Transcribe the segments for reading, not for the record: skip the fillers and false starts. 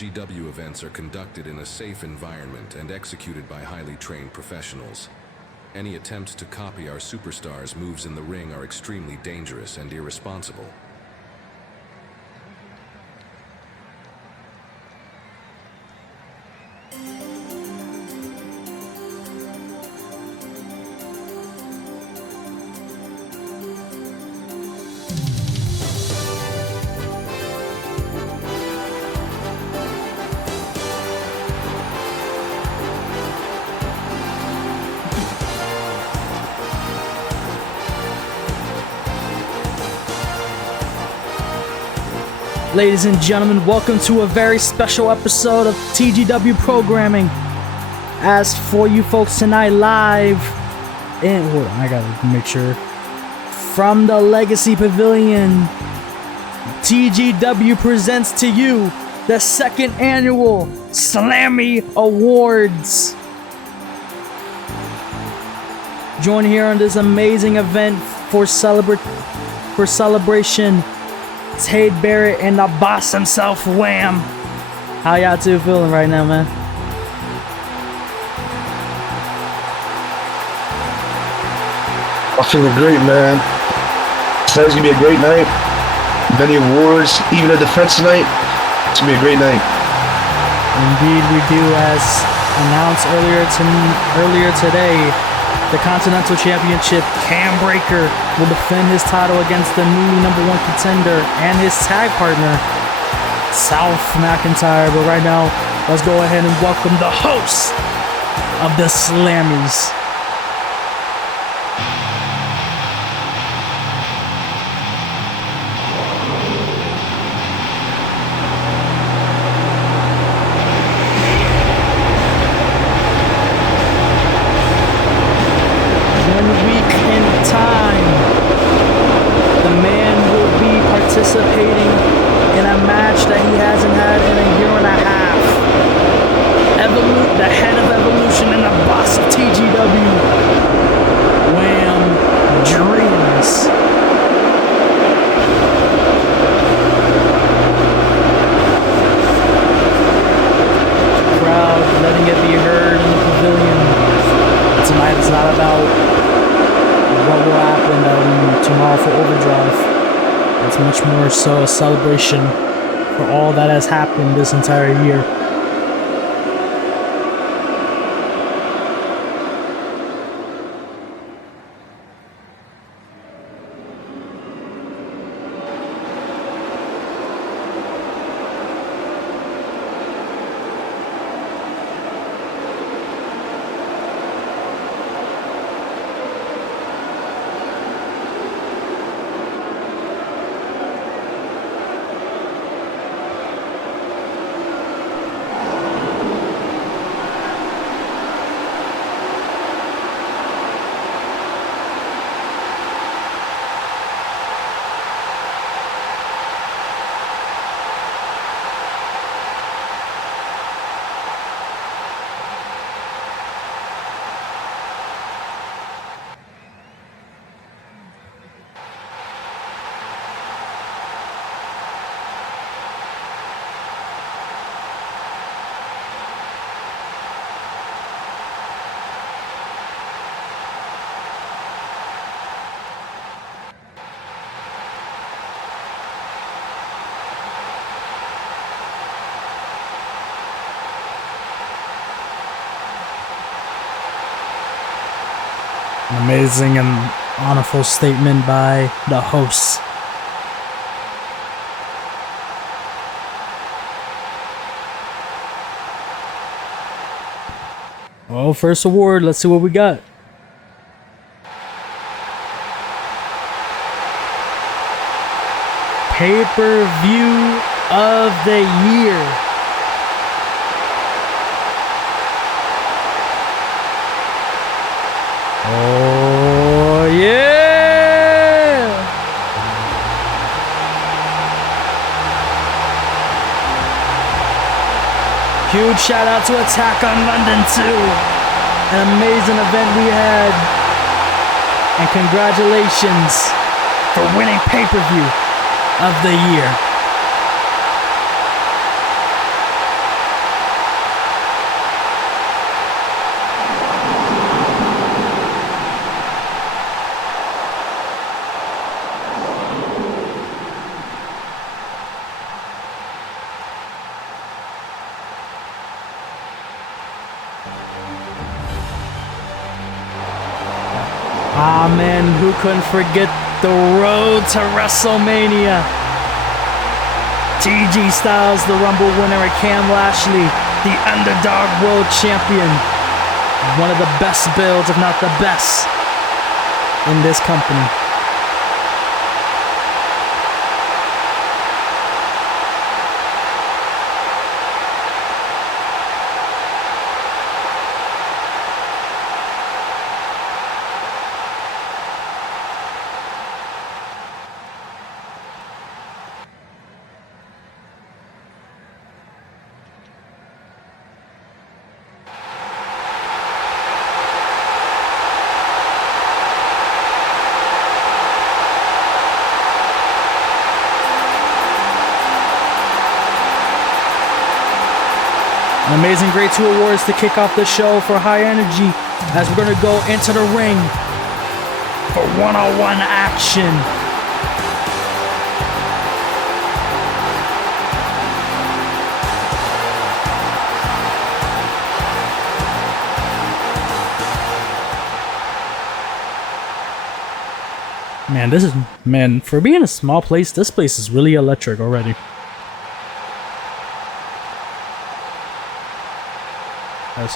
TGW events are conducted in a safe environment and executed by highly trained professionals. Any attempts to copy our superstars' moves in the ring are extremely dangerous and irresponsible. Ladies and gentlemen, welcome to a very special episode of TGW programming. As for you folks tonight, live in, hold on, I gotta make sure. From the Legacy Pavilion, TGW presents to you the second annual Slammy Awards. Join here on this amazing event for celebration. Tate Barrett and the boss himself, Wham. How y'all two feeling right now, man? I'm feeling great, man. Tonight's gonna be a great night. Many awards, even a defense tonight. It's gonna be a great night. Indeed, we do. As announced earlier today, the Continental Championship, Cam Breaker will defend his title against the new #1 contender and his tag partner, South Mcintyre. But right now, let's go ahead and welcome the hosts of the Slammys. Participating in a match that he hasn't had in a year and a half. The head of Evolution and the boss of TGW, Wham Dreams. Crowd letting it be heard in the pavilion. Tonight is not about what will happen tomorrow for Overdrive. It's much more so a celebration for all that has happened this entire year. An amazing and honorable statement by the hosts. Well, first award, let's see what we got. Pay-per-view of the year. Oh, yeah! Huge shout out to Attack on London 2. An amazing event we had. And congratulations for winning pay-per-view of the year. Ah, man, who couldn't forget the road to WrestleMania? TG Styles, the Rumble winner, and Cam Lashley, the Underdog World Champion. One of the best builds, if not the best, in this company. An amazing Grade 2 awards to kick off the show for high energy as we're going to go into the ring for one-on-one action. Man, for being a small place, this place is really electric already.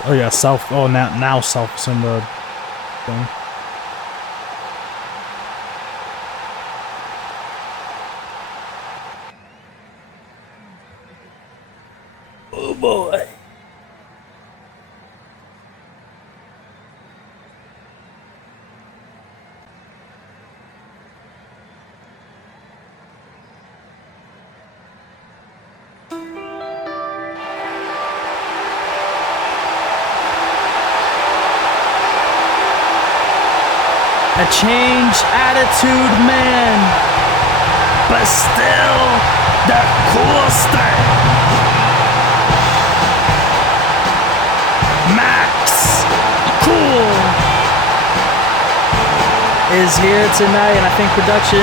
Oh yeah, South. Oh, now South's in the thing. Oh boy. A change attitude man, but still the coolster. Max Cool is here tonight, and I think production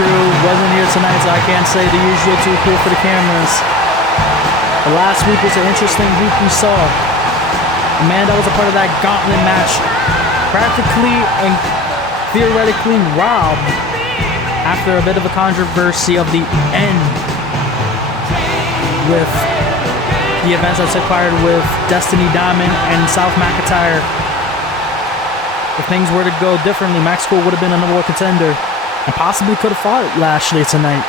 crew wasn't here tonight, so I can't say the usual too cool for the cameras. But last week was an interesting week we saw. Amanda was a part of that gauntlet match, practically and theoretically robbed after a bit of a controversy of the end with the events that took part with Destiny Diamond and South McIntyre. If things were to go differently, Max Cool would have been a number one contender and possibly could have fought Lashley tonight.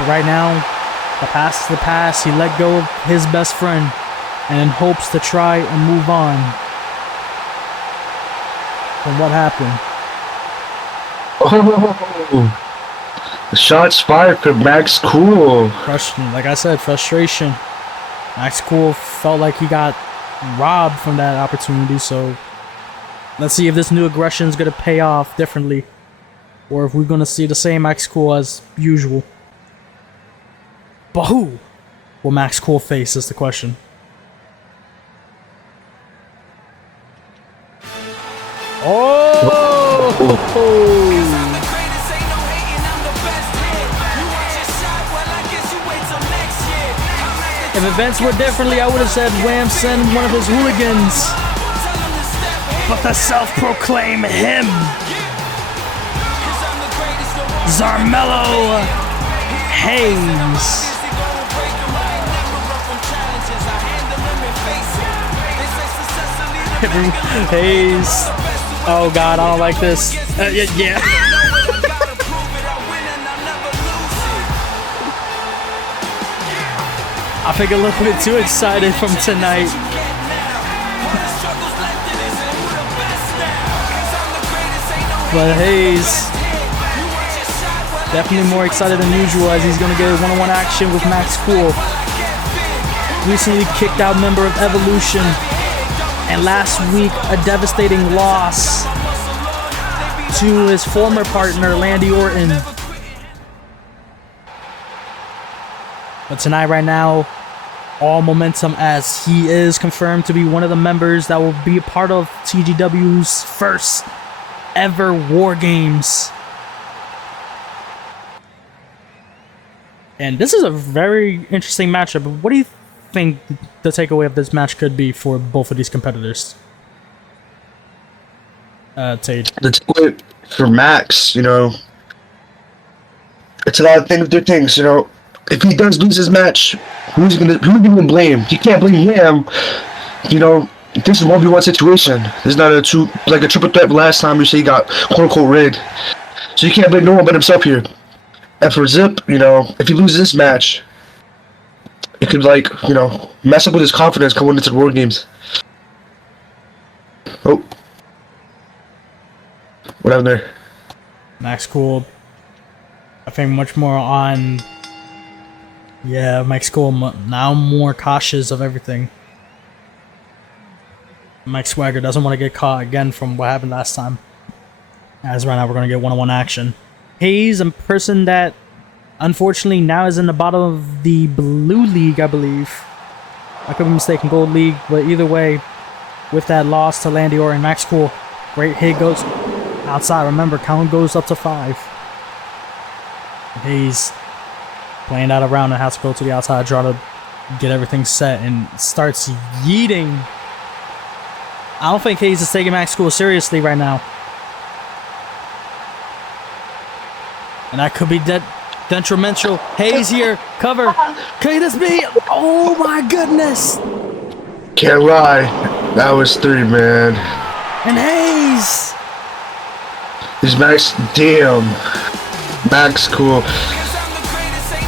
But right now, the past is the past. He let go of his best friend and in hopes to try and move on from what happened. Oh, the shots fired for Max Cool. Like I said, frustration. Max Cool felt like he got robbed from that opportunity, so let's see if this new aggression is going to pay off differently, or if we're going to see the same Max Cool as usual. But who will Max Cool face is the question. If events were differently, I would have said Wham send one of his hooligans. But the self-proclaimed him, Zarmello Hayes. Hayes. Oh god, I don't like this. Yeah. I think a little bit too excited from tonight. But Hayes definitely more excited than usual as he's going to get one-on-one action with Max Cool. Recently kicked out member of Evolution, and last week a devastating loss to his former partner Randy Orton. But tonight, right now, all momentum as he is confirmed to be one of the members that will be a part of TGW's first ever War Games. And this is a very interesting matchup. What do you think the takeaway of this match could be for both of these competitors? Tate. The takeaway for Max, you know, it's a lot of things, you know. If he does lose his match, who's gonna blame? You can't blame him. You know, this is a 1v1 situation. This is not a triple threat last time you say he got quote unquote rigged. So you can't blame no one but himself here. And for Zip, you know, if he loses this match, it could, like, you know, mess up with his confidence coming into the World Games. Oh. What happened there? Max Cool, I think much more on... Yeah, Max Cool now more cautious of everything. Mike Swagger doesn't want to get caught again from what happened last time. As right now we're going to get one-on-one action. Hayes, a person that unfortunately now is in the bottom of the Blue League, I believe. I could be mistaken, Gold League, but either way, with that loss to Landy Orton, Max Cool, great hit goes outside. Remember, count goes up to 5. Hayes playing that around and has to go to the outside, try to get everything set, and starts yeeting. I don't think Hayes is taking Max Cool seriously right now. And that could be detrimental. Hayes here, cover. Could this be? Oh my goodness! Can't lie, that was 3, man. And Hayes! Is Max, damn. Max Cool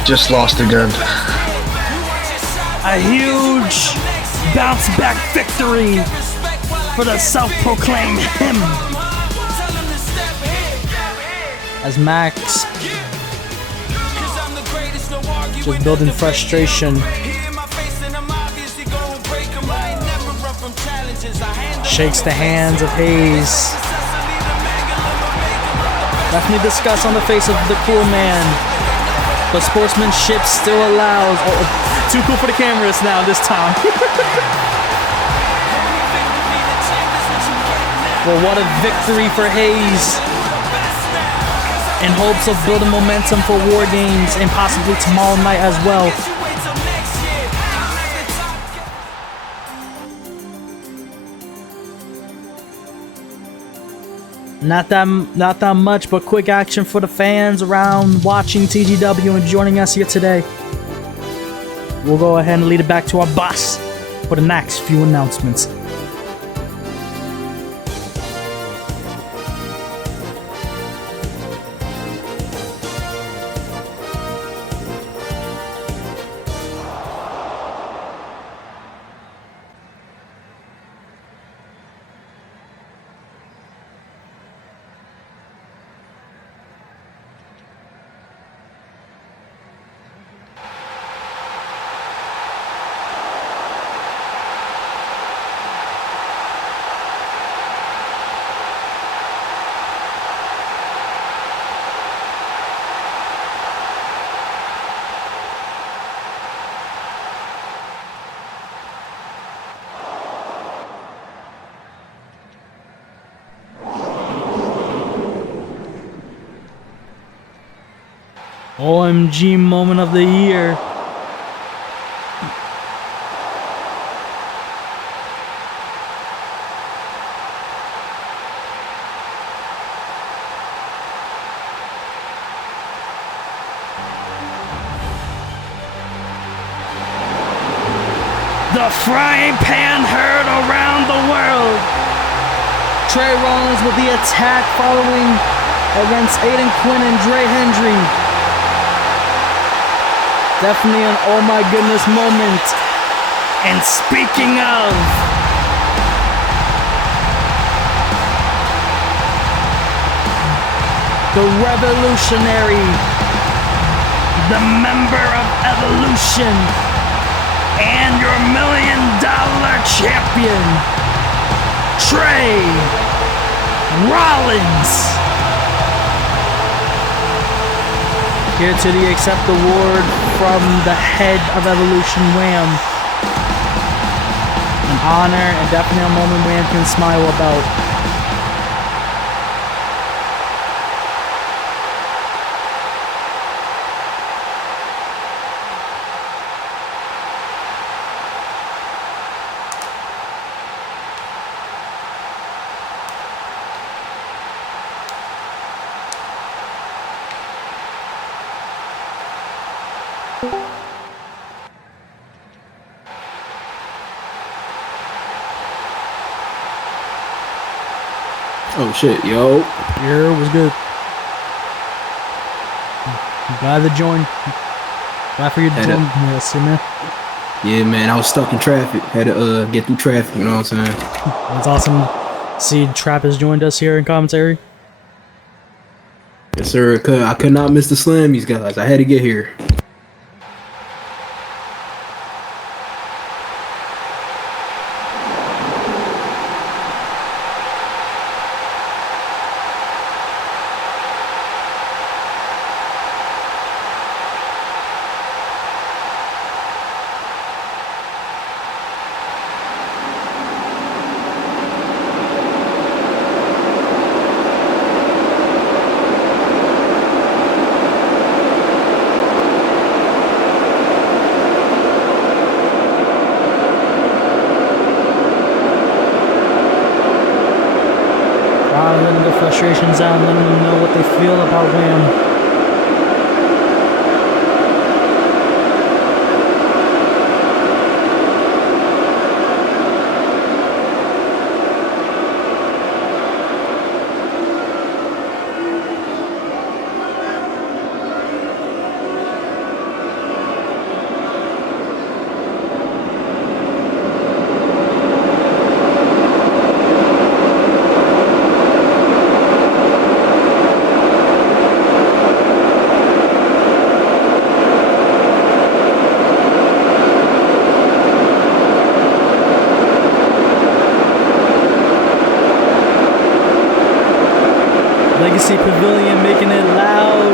just lost again. A huge bounce back victory for the self-proclaimed him. As Max just building frustration. Shakes the hands of Hayes. Definitely disgust on the face of the cool man. But sportsmanship still allows. Oh, too cool for the cameras now this time. Well, what a victory for Hayes. In hopes of building momentum for War Games and possibly tomorrow night as well. Not that much, but quick action for the fans around watching TGW and joining us here today. We'll go ahead and lead it back to our boss for the next few announcements. OMG moment of the year. The frying pan heard around the world. Trey Rollins with the attack following against Aiden Quinn and Dre Hendry. Definitely an oh my goodness moment. And speaking of, the revolutionary, the member of Evolution, and your $1 million champion, Trey Rollins. Here to the accept award from the head of Evolution, Wham. An honor and definitely a moment Wham can smile about. Oh shit, yo. Here was good. Glad to join. Glad for you to join me, man. Yeah, man, I was stuck in traffic. Had to get through traffic, you know what I'm saying? It's awesome. See, Trap has joined us here in commentary. Yes, sir. I could not miss the Slammys, guys. I had to get here. Letting the frustrations out, letting them know what they feel about Wham. Legacy Pavilion making it loud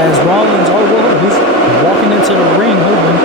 as Rollins, oh whoa, he's walking into the ring, moving.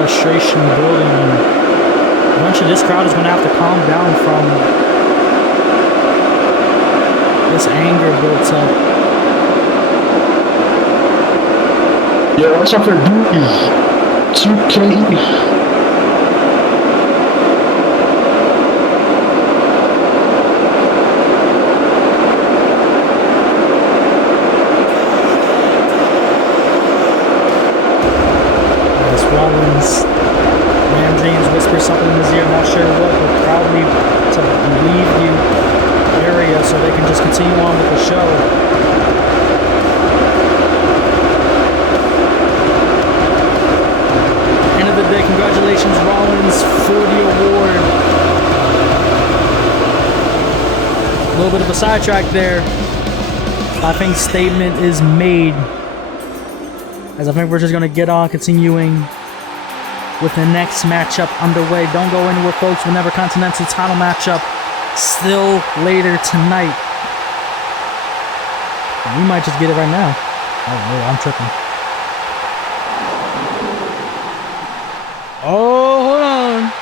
Frustration building. Eventually this crowd is going to have to calm down from this anger built up. Yeah, watch out for Booty. 2K. Rollins, Ram James whispers something in his ear, not sure what, but probably to leave the area so they can just continue on with the show. End of the day, congratulations Rollins for the award. A little bit of a sidetrack there. I think statement is made, as I think we're just going to get on continuing with the next matchup underway. Don't go anywhere, folks. Whenever Continental title matchup still later tonight. We might just get it right now. Oh, I'm tripping. Oh, hold on.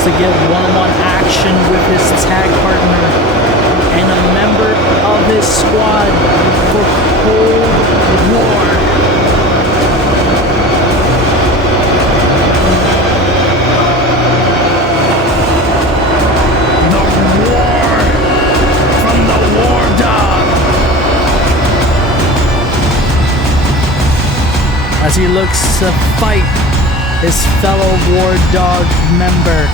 wants to get one-on-one action with his tag partner and a member of his squad for Cold War. The War from the War Dog. As he looks to fight his fellow War Dog member.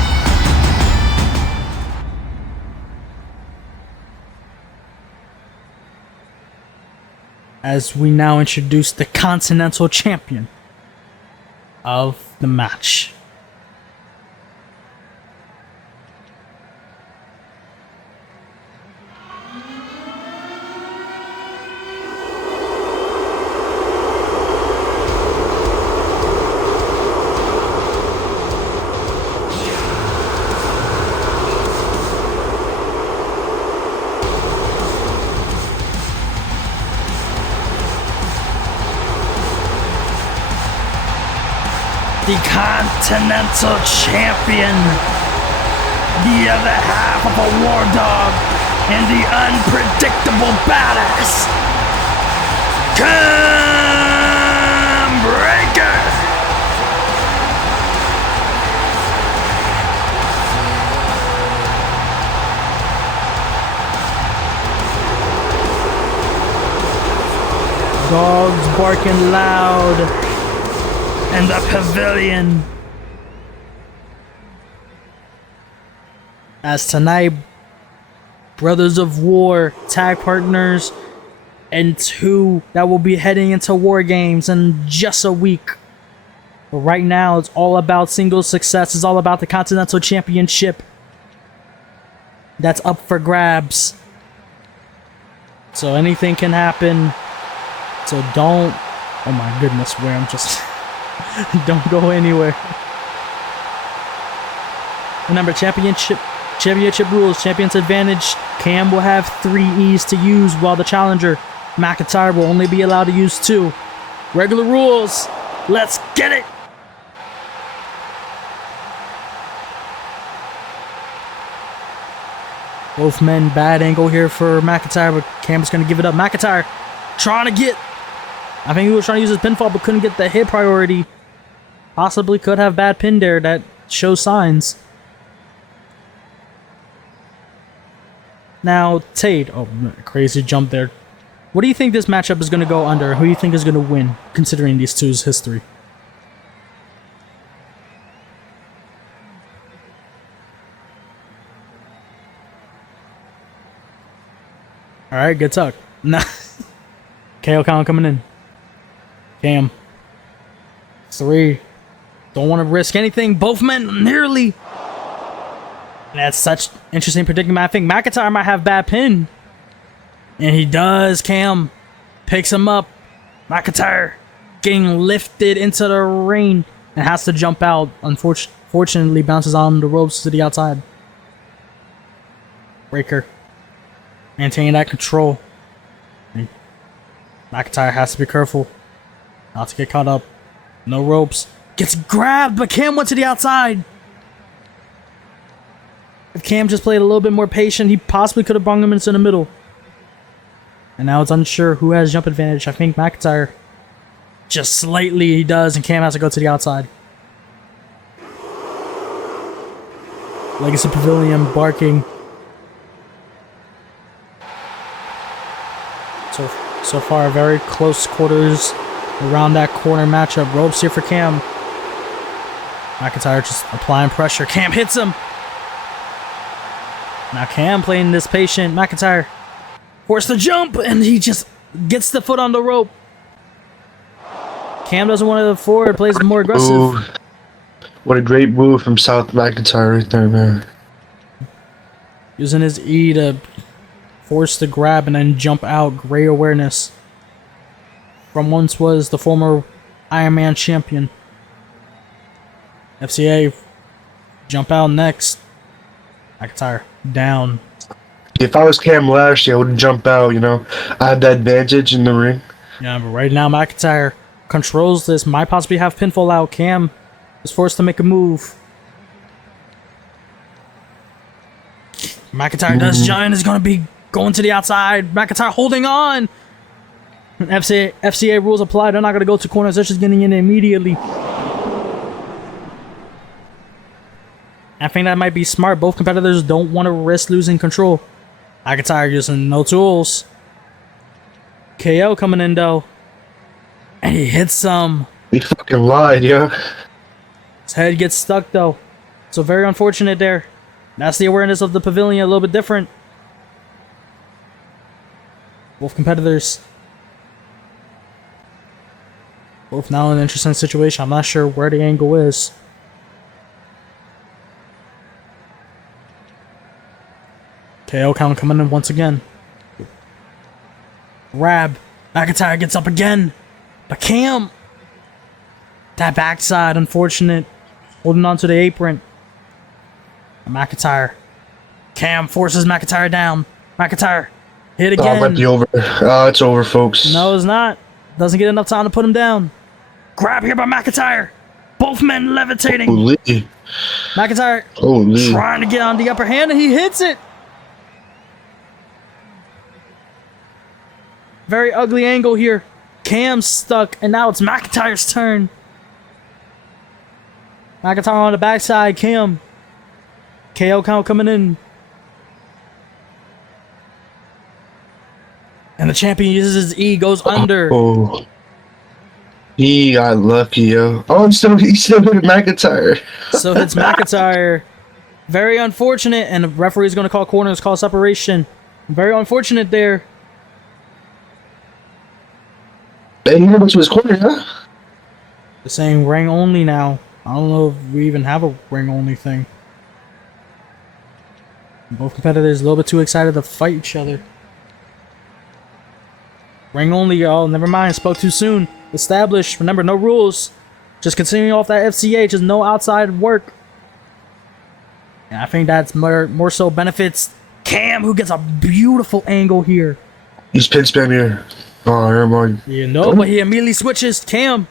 As we now introduce the Continental Champion of the match. The Continental Champion, the other half of a War Dog, and the unpredictable badass, Breaker. Dogs barking loud in the pavilion. As tonight, Brothers of War tag partners and two that will be heading into War Games in just a week. But right now, it's all about singles success. It's all about the Continental Championship that's up for grabs. So anything can happen. So don't. Oh my goodness, where I'm just. Don't go anywhere. Remember, championship rules, champion's advantage. Cam will have 3 E's to use, while the challenger, McIntyre, will only be allowed to use 2. Regular rules. Let's get it. Both men, bad angle here for McIntyre, but Cam is going to give it up. McIntyre trying to get. I think he was trying to use his pinfall, but couldn't get the hit priority. Possibly could have bad pin there that shows signs. Now, Tate. Oh, crazy jump there. What do you think this matchup is going to go under? Who do you think is going to win, considering these two's history? Alright, good talk. Nah. KO count coming in. Cam. 3. Don't want to risk anything. Both men nearly. That's such interesting predicament. I think McIntyre might have bad pin. And he does. Cam picks him up. McIntyre getting lifted into the ring and has to jump out. Unfortunately, bounces on the ropes to the outside. Breaker. Maintaining that control. McIntyre has to be careful not to get caught up. No ropes. Gets grabbed, but Cam went to the outside. If Cam just played a little bit more patient, he possibly could have brought him into the middle. And now it's unsure who has jump advantage. I think McIntyre. Just slightly he does, and Cam has to go to the outside. Legacy Pavilion barking. So far, very close quarters around that corner matchup. Ropes here for Cam. McIntyre just applying pressure. Cam hits him. Now Cam playing this patient. McIntyre forced the jump, and he just gets the foot on the rope. Cam doesn't want to forward, plays more aggressive. Ooh. What a great move from South McIntyre right there, man. Using his E to force the grab and then jump out. Great awareness. From once was the former Iron Man champion. FCA jump out next. McIntyre down. If I was Cam Lashley, I would jump out, you know. I have that advantage in the ring. Yeah, but right now McIntyre controls this. Might possibly have pinfall out. Cam is forced to make a move. McIntyre does giant is going to be going to the outside. McIntyre holding on. FCA rules apply. They're not going to go to corners. They're just getting in immediately. I think that might be smart. Both competitors don't want to risk losing control. McIntyre using no tools. KO coming in though. And he hits some. He fucking lied, yo. His head gets stuck though. So very unfortunate there. That's the awareness of the pavilion, a little bit different. Both competitors. Both now in an interesting situation. I'm not sure where the angle is. KO count coming in once again. Grab. McIntyre gets up again. But Cam. That backside, unfortunate. Holding on to the apron. McIntyre. Cam forces McIntyre down. McIntyre. Hit again. Might be over. It's over, folks. No, it's not. Doesn't get enough time to put him down. Grab here by McIntyre. Both men levitating. Holy. McIntyre Holy. trying to get on the upper hand, and he hits it. Very ugly angle here. Cam's stuck, and now it's McIntyre's turn. McIntyre on the backside. Cam. KO count coming in. And the champion uses his E, goes under. Oh. He got lucky, yo. Oh, he still hit McIntyre. So hits McIntyre. Very unfortunate, and the referee is going to call corners, call separation. Very unfortunate there. And he went to his corner, huh? They're saying ring only now. I don't know if we even have a ring only thing. Both competitors a little bit too excited to fight each other. Ring only, y'all. Never mind. Spoke too soon. Established. Remember, no rules. Just continuing off that FCA. Just no outside work. And I think that's more so benefits Cam, who gets a beautiful angle here. He's pin spam here. Oh, never mind. You know, but he immediately switches Cam.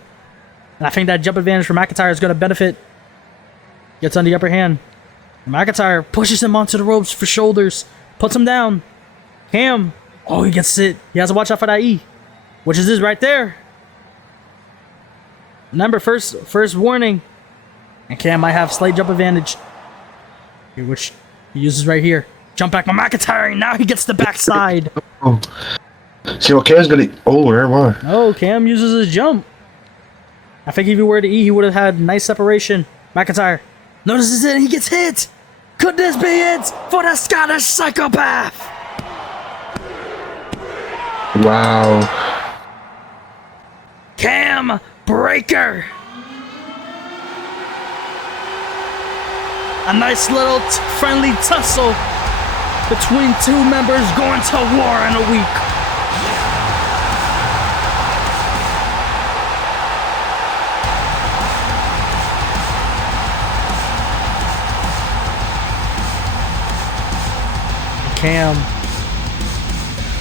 And I think that jump advantage for McIntyre is going to benefit. Gets on the upper hand. McIntyre pushes him onto the ropes for shoulders. Puts him down. Cam. Oh, he gets it. He has to watch out for that E. Which is this right there. Remember, first warning. And Cam might have slight jump advantage. Which he uses right here. Jump back by McIntyre. And now he gets the backside. Oh. See what Cam's gonna. Oh, never mind. Oh, Cam uses his jump. I think if he were to E, he would have had nice separation. McIntyre notices it and he gets hit. Could this be it for the Scottish psychopath? Wow. Cam breaker. A nice little friendly tussle between two members going to war in a week. Cam.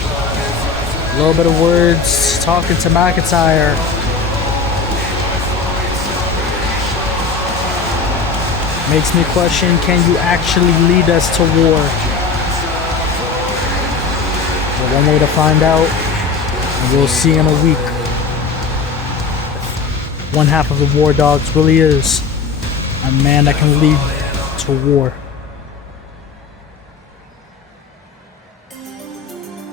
A little bit of words talking to McIntyre. Makes me question, can you actually lead us to war? Well, one way to find out, and we'll see in a week. One half of the War Dogs really is a man that can lead to war.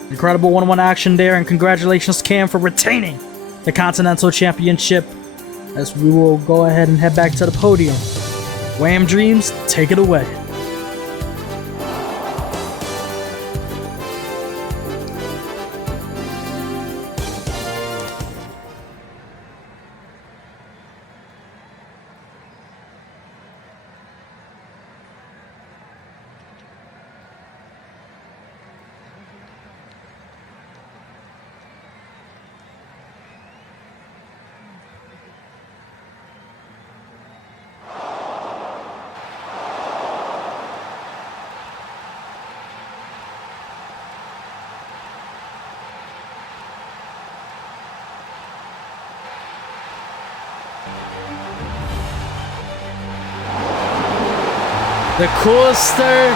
Incredible one-on-one action there, and congratulations, Cam, for retaining the Continental Championship. As we will go ahead and head back to the podium. Wham Dreams, take it away. The coolster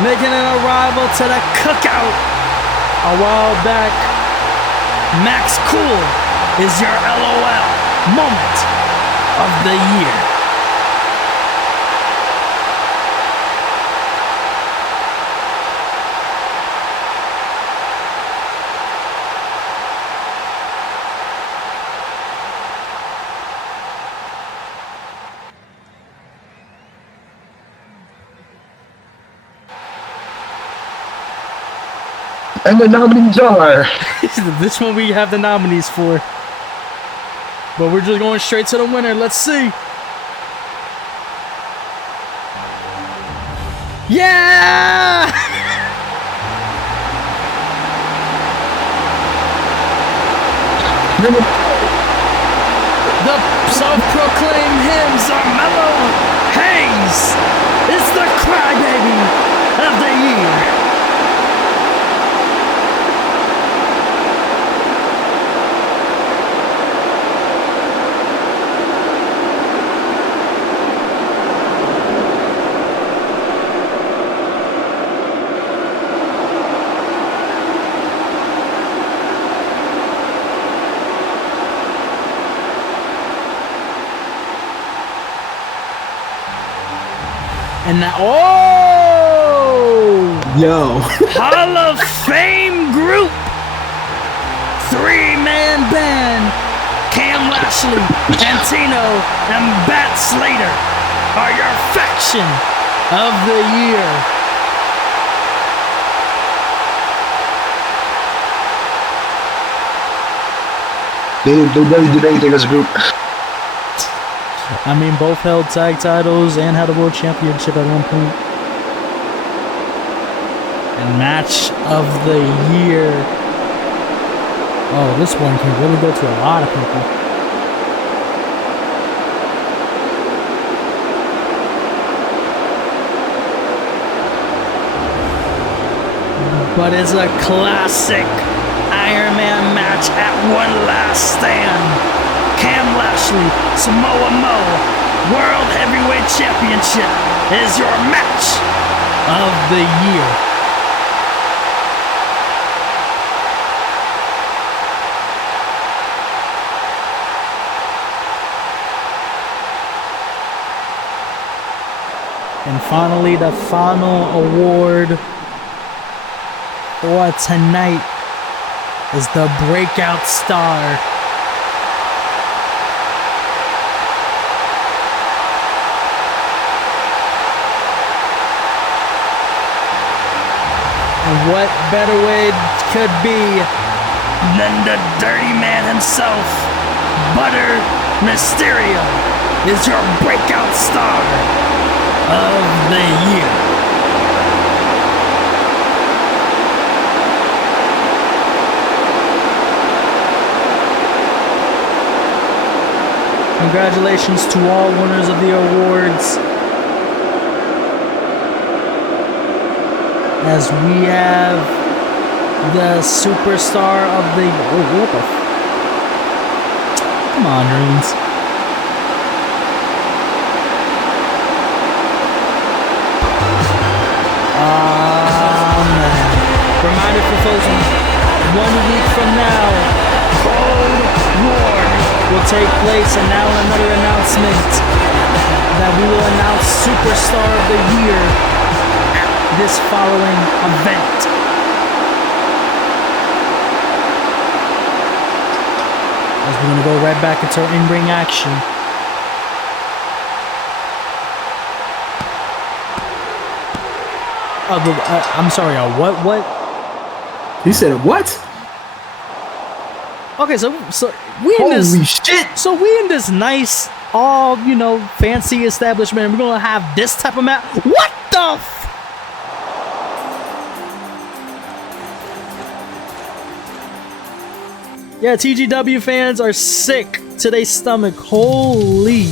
making an arrival to the cookout a while back. Max Cool is your LOL moment of the year. And the nominees are... This one we have the nominees for. But we're just going straight to the winner. Let's see. Yeah! The self-proclaimed him, Zarmello Hayes, is the crybaby of the year. And now, Yo. Hall of Fame group, 3-man band, Cam Lashley, Antino, and Bat Slater are your faction of the year. They barely did anything as a group. I mean, both held tag titles and had a world championship at one point. And match of the year. Oh, this one can really go to a lot of people. But it's a classic Iron Man match at one last stand. Cam Lashley, Samoa Moe, World Heavyweight Championship is your match of the year. And finally, the final award for tonight is the Breakout Star. What better way could be than the dirty man himself, Butter Mysterio, is your breakout star of the year. Congratulations to all winners of the awards. As we have the superstar of the... Oh, what the... Come on, Rollins. Man. Reminder for folks, 1 week from now, Cold War will take place, and now another announcement that we will announce Superstar of the Year this following event. As we're gonna go right back into our in-ring action. I'm sorry, what? You said what? Okay, so we in this Holy shit! So we in this nice, all fancy establishment. We're gonna have this type of map. What the? Yeah, TGW fans are sick to their stomach. Holy.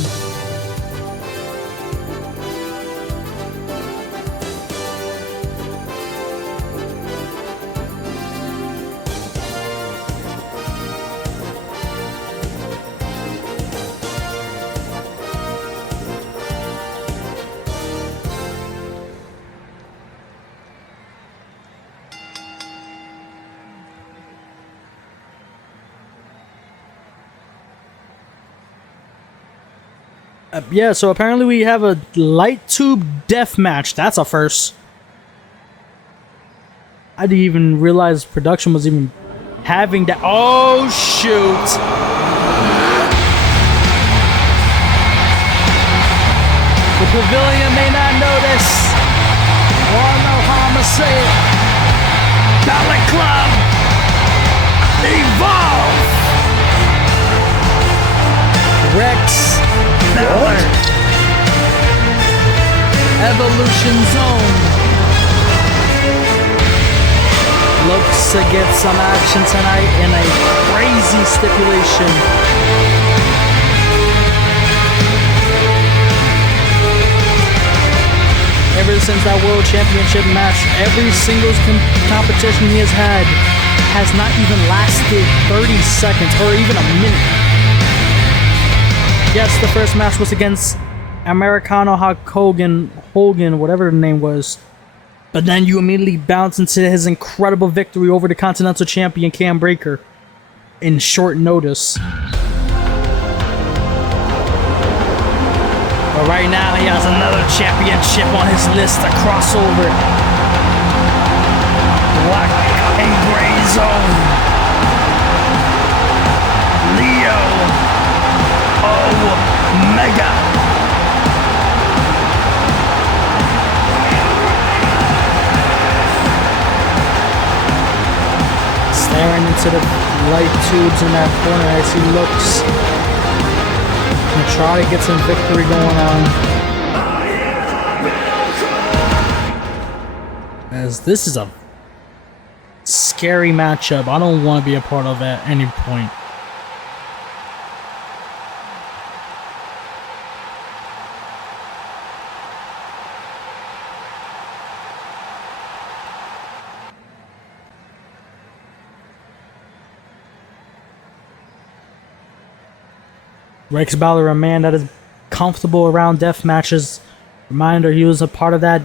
Yeah, so apparently we have a light tube death match. That's a first. I didn't even realize production was even having that. Oh, shoot. The pavilion may not know this. Or I know how I'ma say it. Balor Club. Evolve. Rex. Balor. Evolution Zone. Looks to get some action tonight in a crazy stipulation. Ever since that World Championship match, every singles competition he has had has not even lasted 30 seconds or even a minute. Yes, the first match was against Americano Hulk Hogan, whatever the name was. But then you immediately bounce into his incredible victory over the Continental Champion Cam Breaker in short notice. But right now he has another championship on his list to cross over. Black and Gray Zone. Leo Omega. Staring into the light tubes in that corner as he looks and try to get some victory going on. As this is a scary matchup, I don't want to be a part of at any point. Rex Balor, a man that is comfortable around death matches. Reminder, he was a part of that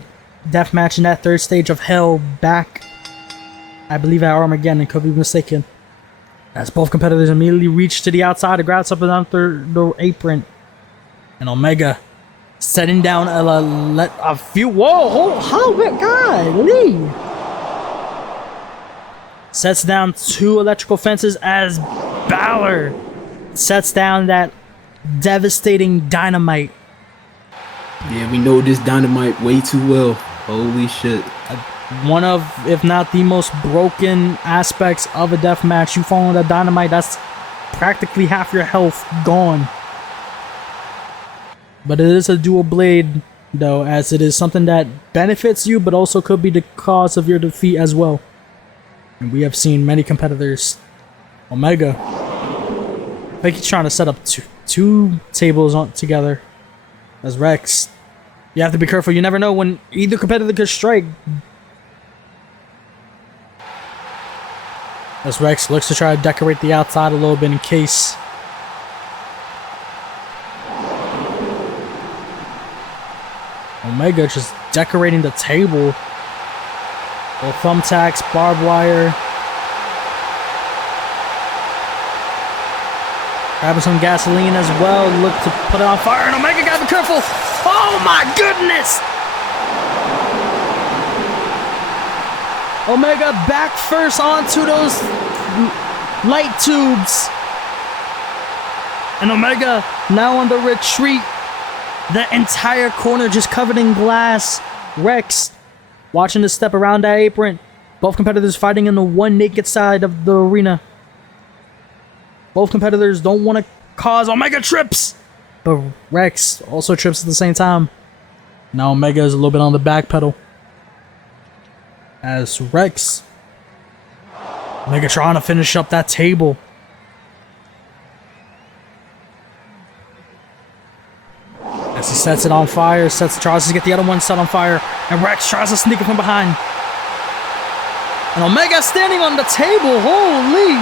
death match in that third stage of hell back, I believe, at Armageddon, could be mistaken. As both competitors immediately reach to the outside to grab something on the apron. And Omega setting down a few. Whoa, how golly! Sets down two electrical fences as Balor sets down that devastating dynamite. Yeah, we know this dynamite way too well. Holy shit. One of, if not the most broken aspects of a death match. You fall on that dynamite, that's practically half your health gone. But it is a dual blade, though, as it is something that benefits you, but also could be the cause of your defeat as well. And we have seen many competitors. Omega, I think he's trying to set up two tables together. As Rex, you have to be careful. You never know when either competitor could strike. As Rex looks to try to decorate the outside a little bit in case. Omega just decorating the table. With thumbtacks, barbed wire. Grabbing some gasoline as well. Look to put it on fire. And Omega gotta be careful. Oh my goodness! Omega back first onto those light tubes. And Omega now on the retreat. The entire corner just covered in glass. Rex watching the step around that apron. Both competitors fighting in the one naked side of the arena. Both competitors don't want to cause Omega trips. But Rex also trips at the same time. Now Omega is a little bit on the back pedal. As Rex, Omega trying to finish up that table. As he sets it on fire, tries to get the other one set on fire, and Rex tries to sneak it from behind. And Omega standing on the table, holy!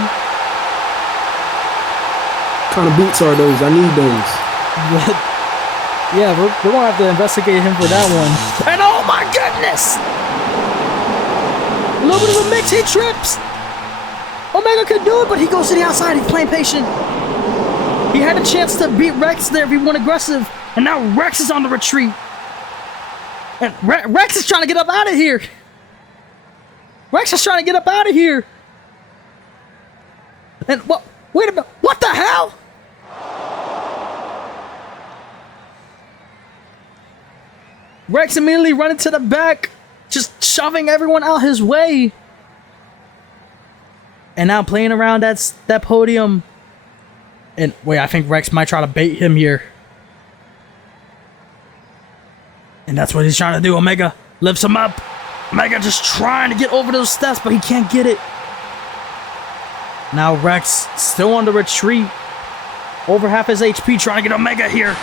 What kind of boots are those? I need those. Yeah, we're gonna have to investigate him for that one. And oh my goodness! A little bit of a mix, he trips! Omega could do it, but he goes to the outside, he's playing patient. He had a chance to beat Rex there if he went aggressive. And now Rex is on the retreat. And Rex is trying to get up out of here. Rex is trying to get up out of here. And what? Wait a minute. What the hell? Rex immediately running to the back, just shoving everyone out his way. And now playing around that podium. And wait, I think Rex might try to bait him here. And that's what he's trying to do. Omega lifts him up. Omega just trying to get over those steps, but he can't get it. Now Rex still on the retreat. Over half his HP trying to get Omega here.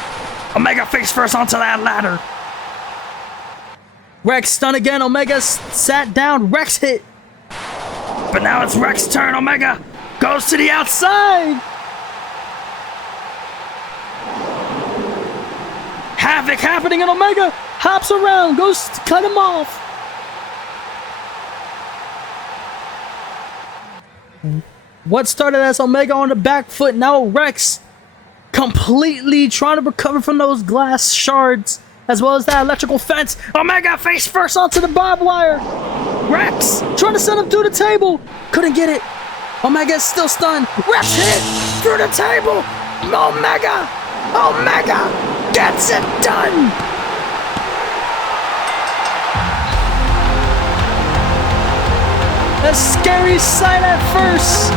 Omega face first onto that ladder. Rex stunned again. Omega sat down. Rex hit. But now it's Rex's turn. Omega goes to the outside. Havoc happening, and Omega hops around, goes to cut him off. What started as Omega on the back foot, now Rex completely trying to recover from those glass shards, as well as that electrical fence. Omega face first onto the barbed wire. Rex trying to send him through the table. Couldn't get it. Omega is still stunned. Rex hit through the table. Omega gets it done. A scary sight at first.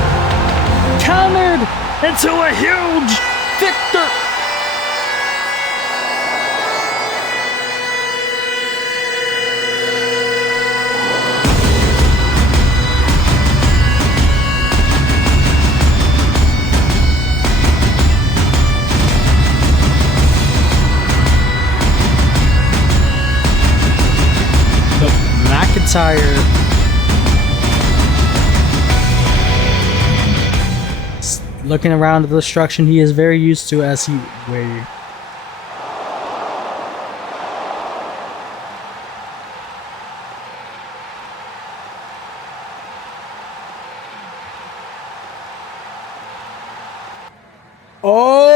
Countered into a huge victor. McIntyre looking around at the destruction he is very used to as he wait. Oh!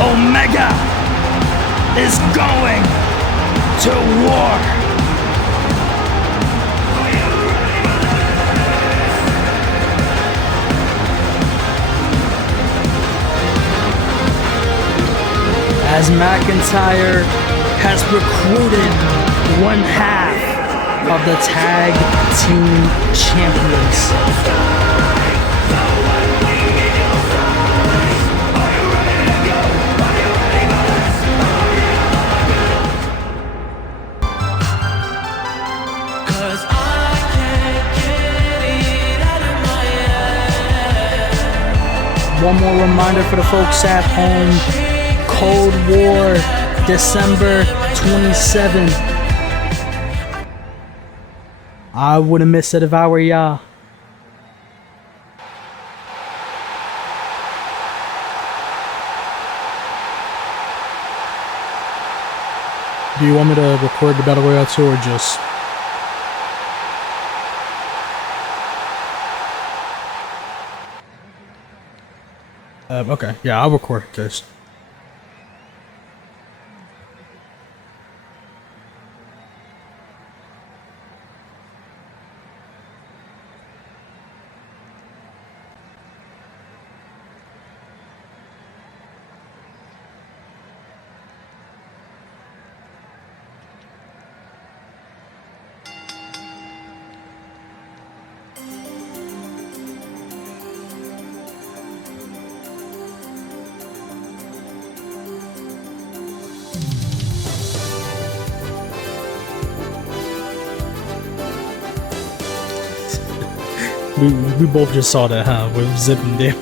Omega is going to war. As McIntyre has recruited one half of the tag team champions. One more reminder for the folks at home. Cold War, December 27th. I wouldn't miss it if I were y'all. Do you want me to record the Battle Royale 2 or just... okay, yeah, I'll record it, guys. We both just saw that, huh? With Zip and Dip.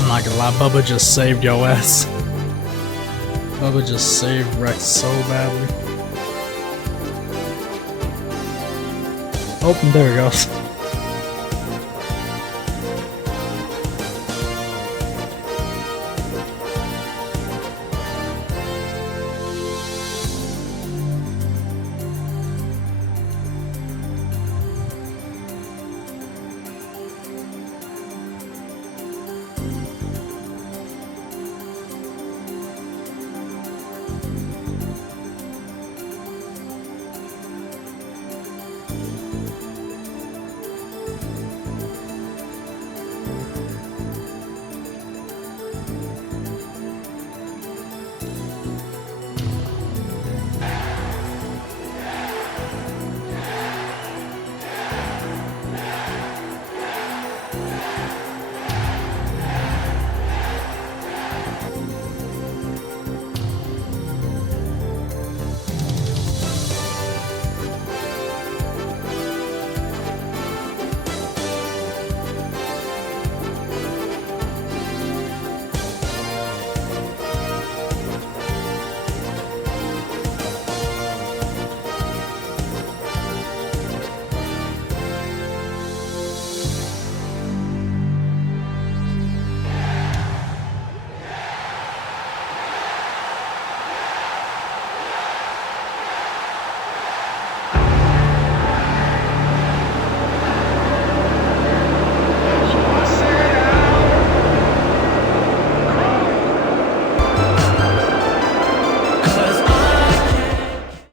I'm not gonna lie, Bubba just saved your ass. Bubba just saved Rex so badly. Oh, there it goes.